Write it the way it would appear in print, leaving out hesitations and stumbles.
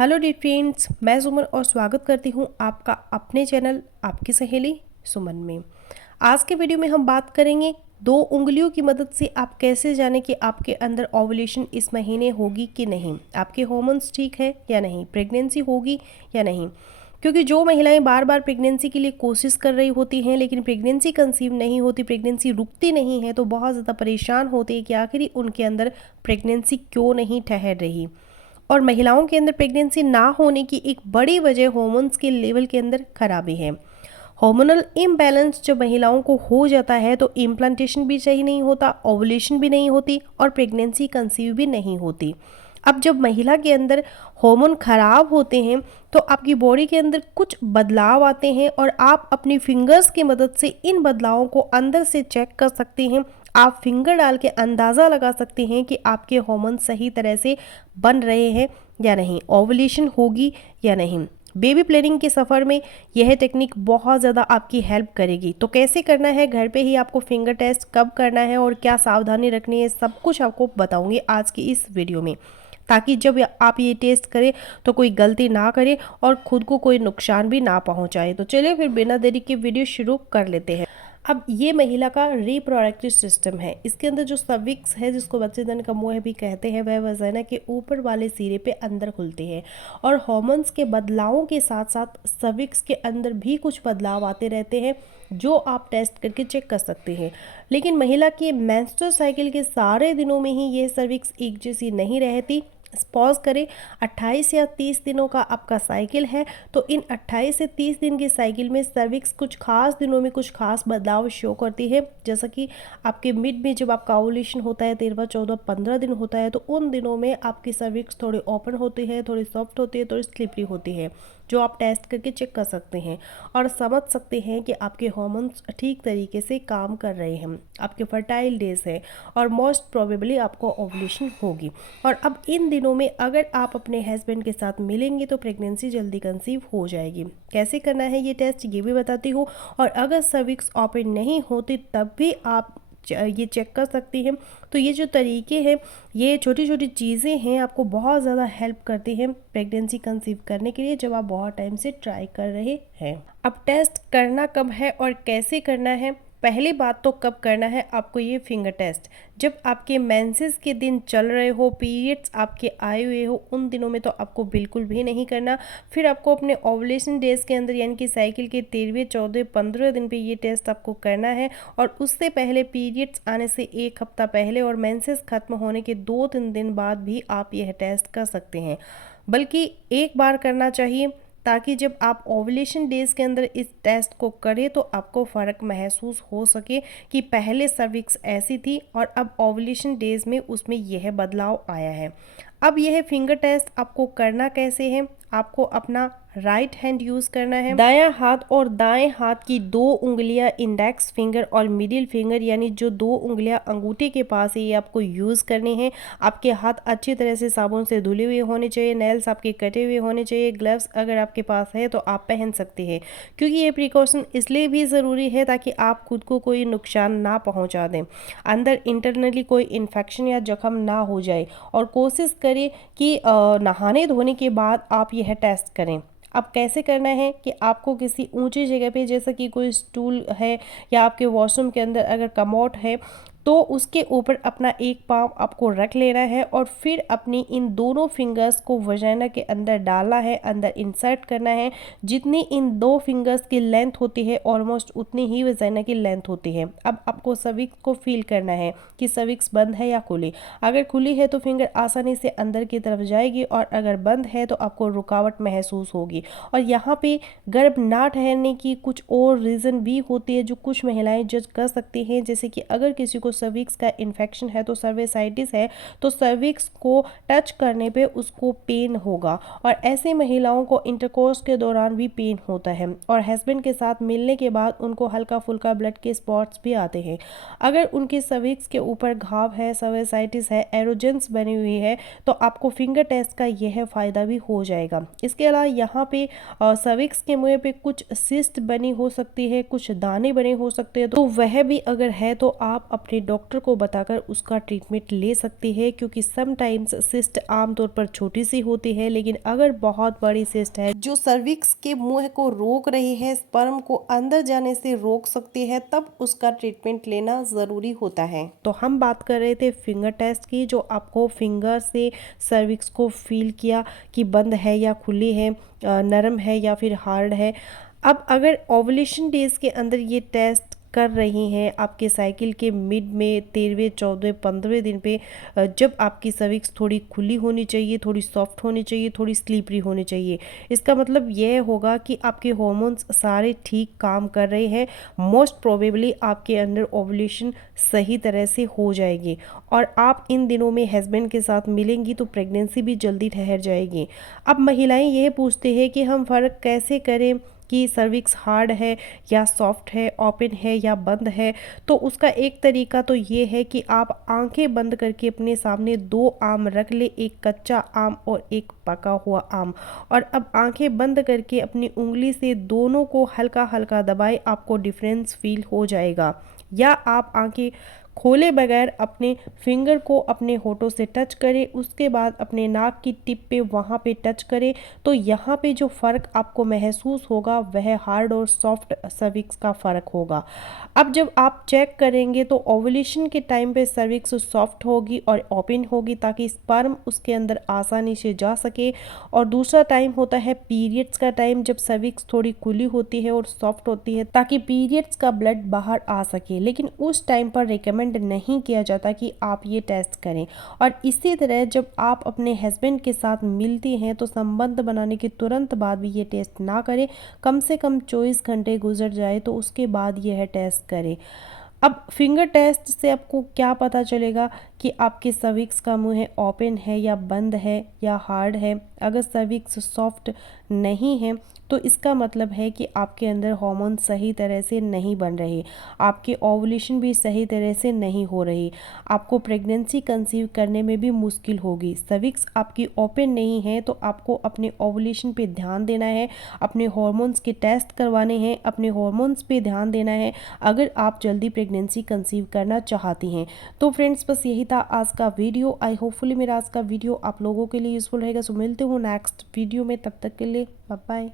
Hello D friends, मैं सुमन और स्वागत करती हूँ आपका अपने चैनल आपकी सहेली सुमन में। आज के वीडियो में हम बात करेंगे 2 उंगलियों की मदद से आप कैसे जाने कि आपके अंदर ओवुलेशन इस महीने होगी कि नहीं, आपके हार्मोन्स ठीक है या नहीं, प्रेगनेंसी होगी या नहीं। क्योंकि जो महिलाएं बार बार प्रेगनेंसी के लिए कोशिश कर रही होती हैं लेकिन प्रेगनेंसी कंसीव नहीं होती, प्रेगनेंसी रुकती नहीं है, तो बहुत ज़्यादा परेशान होती है कि आखिर उनके अंदर प्रेगनेंसी क्यों नहीं ठहर रही। और महिलाओं के अंदर प्रेगनेंसी ना होने की एक बड़ी वजह हार्मोन्स के लेवल के अंदर खराबी है। हार्मोनल इम्बैलेंस जब महिलाओं को हो जाता है तो इम्प्लांटेशन भी सही नहीं होता, ओवुलेशन भी नहीं होती और प्रेगनेंसी कंसीव भी नहीं होती। अब जब महिला के अंदर हार्मोन खराब होते हैं तो आपकी बॉडी के अंदर कुछ बदलाव आते हैं और आप अपनी फिंगर्स की मदद से इन बदलावों को अंदर से चेक कर सकते हैं। आप फिंगर डाल के अंदाज़ा लगा सकते हैं कि आपके हार्मोन सही तरह से बन रहे हैं या नहीं, ओवुलेशन होगी या नहीं। बेबी प्लानिंग के सफ़र में यह टेक्निक बहुत ज़्यादा आपकी हेल्प करेगी। तो कैसे करना है, घर पे ही आपको फिंगर टेस्ट कब करना है और क्या सावधानी रखनी है, सब कुछ आपको बताऊंगी आज की इस वीडियो में, ताकि जब आप ये टेस्ट करें तो कोई गलती ना करें और खुद को कोई नुकसान भी ना पहुंचाए। तो चलिए फिर बिना देरी के वीडियो शुरू कर लेते हैं। अब ये महिला का रिप्रोडक्टिव सिस्टम है। इसके अंदर जो सर्विक्स है, जिसको बच्चेदानी का मुंह भी कहते हैं, वह वजाना के ऊपर वाले सिरे पे अंदर खुलते हैं और हार्मोन्स के बदलावों के साथ साथ सर्विक्स के अंदर भी कुछ बदलाव आते रहते हैं जो आप टेस्ट करके चेक कर सकते हैं। लेकिन महिला की मेंस्ट्रुअल साइकिल के सारे दिनों में ही ये सर्विक्स एक जैसी नहीं रहती। पॉज करें, 28 या 30 दिनों का आपका साइकिल है तो इन 28 से 30 दिन की साइकिल में सर्विक्स कुछ खास दिनों में कुछ खास बदलाव शो करती है। जैसा कि आपके मिड में जब आपका ओवुलेशन होता है, 13, 14, 15 दिन होता है, तो उन दिनों में आपकी सर्विक्स थोड़ी ओपन होती है, थोड़ी सॉफ्ट होती है, थोड़ी स्लिपरी होती है, जो आप टेस्ट करके चेक कर सकते हैं और समझ सकते हैं कि आपके हार्मोन्स ठीक तरीके से काम कर रहे हैं, आपके फर्टाइल डेज हैं और मोस्ट प्रोबेबली आपको ओवुलेशन होगी। और अब इन दिनों में अगर आप अपने हस्बैंड के साथ मिलेंगे तो प्रेगनेंसी जल्दी कंसीव हो जाएगी। कैसे करना है ये टेस्ट, ये भी बताती हूँ। और अगर सर्विक्स ओपन नहीं होती तब भी आप ये चेक कर सकती हैं। तो ये जो तरीके हैं, ये छोटी छोटी चीज़ें हैं, आपको बहुत ज़्यादा हेल्प करती हैं प्रेगनेंसी कंसीव करने के लिए जब आप बहुत टाइम से ट्राई कर रहे हैं। अब टेस्ट करना कब है और कैसे करना है। पहली बात तो कब करना है आपको ये फिंगर टेस्ट, जब आपके मेंसेस के दिन चल रहे हो, पीरियड्स आपके आए हुए हो, उन दिनों में तो आपको बिल्कुल भी नहीं करना। फिर आपको अपने ओवुलेशन डेज के अंदर यानी कि साइकिल के 13वें, 14, 15 दिन पे ये टेस्ट आपको करना है। और उससे पहले पीरियड्स आने से 1 हफ्ता पहले और मेंसेस खत्म होने के 2-3 दिन बाद भी आप यह टेस्ट कर सकते हैं। बल्कि एक बार करना चाहिए ताकि जब आप ओवुलेशन डेज के अंदर इस टेस्ट को करें तो आपको फ़र्क महसूस हो सके कि पहले सर्विक्स ऐसी थी और अब ओवुलेशन डेज में उसमें यह बदलाव आया है। अब यह फिंगर टेस्ट आपको करना कैसे है, आपको अपना राइट हैंड यूज़ करना है। दायां हाथ और दाएं हाथ की 2 उंगलियां, इंडेक्स फिंगर और मिडिल फिंगर, यानी जो 2 उंगलियां अंगूठे के पास है, ये आपको यूज़ करनी है। आपके हाथ अच्छी तरह से साबुन से धुले हुए होने चाहिए, नेल्स आपके कटे हुए होने चाहिए, ग्लव्स अगर आपके पास है तो आप पहन सकते हैं। क्योंकि ये प्रिकॉशन इसलिए भी ज़रूरी है ताकि आप खुद को कोई नुकसान ना पहुँचा दें, अंदर इंटरनली कोई इन्फेक्शन या जख्म ना हो जाए। और कोशिश करें कि नहाने धोने के बाद आप यह टेस्ट करें। अब कैसे करना है कि आपको किसी ऊंची जगह पे, जैसा कि कोई स्टूल है या आपके वॉशरूम के अंदर अगर कमोड है, तो उसके ऊपर अपना एक पाँव आपको रख लेना है और फिर अपनी इन दोनों फिंगर्स को वजाइना के अंदर डालना है, अंदर इंसर्ट करना है। जितनी इन 2 फिंगर्स की लेंथ होती है ऑलमोस्ट उतनी ही वजाइना की लेंथ होती है। अब आपको सर्विक्स को फील करना है कि सर्विक्स बंद है या खुली। अगर खुली है तो फिंगर आसानी से अंदर की तरफ जाएगी और अगर बंद है तो आपको रुकावट महसूस होगी। और यहाँ पे गर्भ ना ठहरने की कुछ और रीज़न भी होती है जो कुछ महिलाएं जज कर सकती हैं, जैसे कि अगर किसी को सर्विक्स का इन्फेक्शन है तो सर्विसाइटिस है तो सर्विक्स को टच करने पे उसको पेन होगा और ऐसे महिलाओं को इंटरकोर्स के दौरान भी पेन होता है और हस्बैंड के साथ मिलने के बाद उनको हल्का फुल्का ब्लड के स्पॉट्स भी आते हैं। अगर उनके सर्विक्स के ऊपर घाव है, सर्विसाइटिस है, एरोजेंस बनी हुई है, तो आपको फिंगर टेस्ट का यह फ़ायदा भी हो जाएगा। इसके अलावा यहाँ पे सर्विक्स के मुंह पे कुछ सिस्ट बनी हो सकती है, कुछ दाने बने हो सकते हैं, तो वह भी अगर है तो आप अपने अपने डॉक्टर को बताकर उसका ट्रीटमेंट ले सकते हैं, क्योंकि समटाइम्स सिस्ट आमतौर पर छोटी सी होती है, लेकिन अगर बहुत बड़ी सिस्ट है जो सर्विक्स के मुंह को रोक रही है, स्पर्म को अंदर जाने से रोक सकती है, तब उसका ट्रीटमेंट लेना ज़रूरी होता है। तो हम बात कर रहे थे फिंगर टेस्ट की, जो आपको फिंगर से सर्विक्स को फील किया कि बंद है या खुली है, नरम है या फिर हार्ड है। अब अगर ओवुलेशन डेज के अंदर ये टेस्ट कर रही हैं आपके साइकिल के मिड में 13वें 14वें 15वें दिन पे, जब आपकी सर्विक्स थोड़ी खुली होनी चाहिए, थोड़ी सॉफ्ट होनी चाहिए, थोड़ी स्लीपरी होनी चाहिए, इसका मतलब यह होगा कि आपके हार्मोन्स सारे ठीक काम कर रहे हैं। मोस्ट प्रोबेबली आपके अंदर ओवुलेशन सही तरह से हो जाएगी और आप इन दिनों में हस्बैंड के साथ मिलेंगी तो प्रेगनेंसी भी जल्दी ठहर जाएगी। अब महिलाएं यह पूछते हैं कि हम फ़र्क कैसे करें कि सर्विक्स हार्ड है या सॉफ्ट है, ओपन है या बंद है। तो उसका एक तरीका तो ये है कि आप आंखें बंद करके अपने सामने 2 आम रख ले, एक कच्चा आम और एक पका हुआ आम, और अब आंखें बंद करके अपनी उंगली से दोनों को हल्का हल्का दबाए, आपको डिफरेंस फील हो जाएगा। या आप आंखें खोले बगैर अपने फिंगर को अपने होठों से टच करें, उसके बाद अपने नाक की टिप पे वहाँ पे टच करें, तो यहाँ पे जो फ़र्क आपको महसूस होगा वह हार्ड और सॉफ्ट सर्विक्स का फ़र्क होगा। अब जब आप चेक करेंगे तो ओवुलेशन के टाइम पे सर्विक्स सॉफ्ट होगी और ओपन होगी, ताकि स्पर्म उसके अंदर आसानी से जा सके। और दूसरा टाइम होता है पीरियड्स का टाइम, जब सर्विक्स थोड़ी खुली होती है और सॉफ्ट होती है, ताकि पीरियड्स का ब्लड बाहर आ सके। लेकिन उस टाइम पर रिकमेंड नहीं किया जाता कि आप ये टेस्ट करें। और इसी तरह जब आप अपने हस्बैंड के साथ मिलती हैं तो संबंध बनाने के तुरंत बाद भी ये टेस्ट ना करें, कम से कम 24 घंटे गुजर जाए तो उसके बाद यह टेस्ट करें। अब फिंगर टेस्ट से आपको क्या पता चलेगा कि आपके सर्विक्स का मुंह ओपन है या बंद है या हार्ड है। अगर सर्विक्स सॉफ्ट नहीं है तो इसका मतलब है कि आपके अंदर हार्मोन सही तरह से नहीं बन रहे, आपके ओवुलेशन भी सही तरह से नहीं हो रही, आपको प्रेगनेंसी कंसीव करने में भी मुश्किल होगी। सर्विक्स आपकी ओपन नहीं है तो आपको अपने ओवुलेशन पे ध्यान देना है, अपने हार्मोन्स के टेस्ट करवाने हैं, अपने हार्मोन्स पे ध्यान देना है अगर आप जल्दी प्रेगनेंसी कंसीव करना चाहती हैं। तो फ्रेंड्स, बस यही था आज का वीडियो। आई होपफुली मेरा आज का वीडियो आप लोगों के लिए यूजफुल रहेगा। सो मिलते हूँ नेक्स्ट वीडियो में, तब तक के लिए बाय बाय।